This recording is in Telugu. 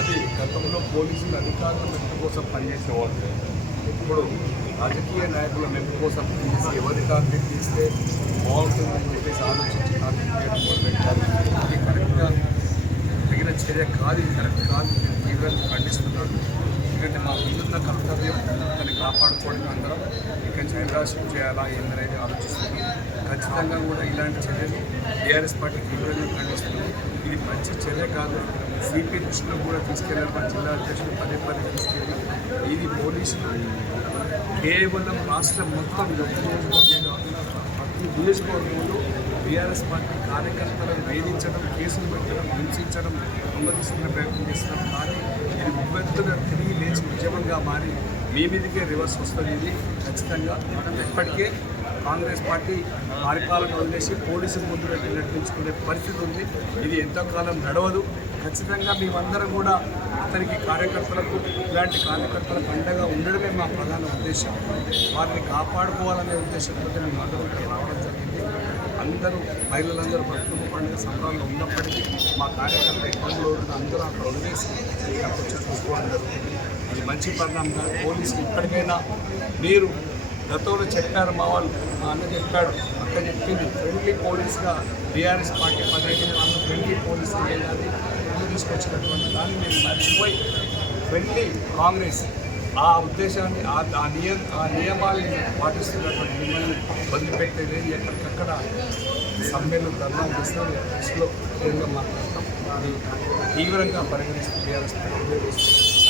అది గతంలో పోలీసులు అధికారుల మెప్పు కోసం పనిచేసేవాళ్ళు ఇప్పుడు రాజకీయ నాయకుల మెప్పు కోసం పనిచేసి ఎవరి టార్గెట్ తీస్తే బాగుంటుందని చెప్పేసి ఆలోచించి టార్గెట్ చేయడం మొదలుపెట్టారు. ఇది కరెక్ట్గా తగిన చర్య కాదు కరెక్ట్ కాదు. తీవ్రంగా ఖండిస్తున్నాను. ఎందుకంటే మా ముందున్న కర్తవ్యం దాన్ని కాపాడుకోవడం అందరం ఇంకా నిరాశం చేయాలా ఏందనేది ఆలోచిస్తున్నాం ఖచ్చితంగా కూడా ఇలాంటి చర్యలు టీఆర్ఎస్ పార్టీ తీవ్రంగా ఖండిస్తుంది. ఇది మంచి చర్య కాదు. సిపి దృష్టిలో కూడా తీసుకెళ్ళారు మా జిల్లా అధ్యక్షులు పదే పదే తీసుకెళ్ళి ఇది పోలీసులు కేవలం రాష్ట్రం మొత్తం నియోజకవర్గంలో ప్రతి నియోజకవర్గంలో పార్టీ కార్యకర్తలను వేధించడం కేసులు పెట్టడం హింసించడం దొంగతీసుకునే ప్రయత్నం చేస్తున్నాం. కానీ ఇది ఉవ్వెత్తున తిరిగి లేచి ఉద్యమంగా మారి మీ మీదకే రివర్స్ వస్తుంది. ఇది ఖచ్చితంగా. మనం ఎప్పటికే కాంగ్రెస్ పార్టీ పరిపాలన వదిలేసి పోలీసులు ముందు పెట్టి నడిపించుకునే పరిస్థితి ఉంది. ఇది ఎంతో కాలం నడవదు. ఖచ్చితంగా మేమందరం కూడా అతనికి కార్యకర్తలకు ఇలాంటి కార్యకర్తలకు అండగా ఉండడమే మా ప్రధాన ఉద్దేశం. వారిని కాపాడుకోవాలనే ఉద్దేశంతో మేము అందరూ ఇక్కడ రావడం జరిగింది. అందరూ మహిళలందరూ బతుకమ్మ పండుగ సంబరాల్లో ఉన్నప్పటికీ మా కార్యకర్త ఇబ్బందులు ఉన్న అందరూ అక్కడ వదిలేసి ఇక్కడికి వచ్చి చూసుకోవడం జరుగుతుంది ఇది మంచి పరిణామం కాదు. పోలీసులు ఇప్పటికైనా మీరు గతంలో చెప్పారు మా వాళ్ళు. మా అన్న చెప్పాడు. అక్క చెప్పింది. ఫ్రెండ్లీ పోలీస్గా బీఆర్ఎస్ పార్టీ పదిహేను వాళ్ళు ఫ్రెండ్లీ పోలీస్ వెళ్ళాలి. ముందు తీసుకొచ్చినటువంటి దాన్ని మేము మర్చిపోయి ఫ్రెండ్లీ కాంగ్రెస్ ఆ ఉద్దేశాన్ని ఆ ఆ ఆ నియమాల్ని పాటిస్తున్నటువంటి మిమ్మల్ని వదిలిపెట్టేది ఎక్కడికక్కడ సమ్మెలు ధర్నాలు చేస్తారు దృష్టిలో తీవ్రంగా మాట్లాడతాం. తీవ్రంగా పరిగణిస్తూ బీఆర్ఎస్ పార్టీ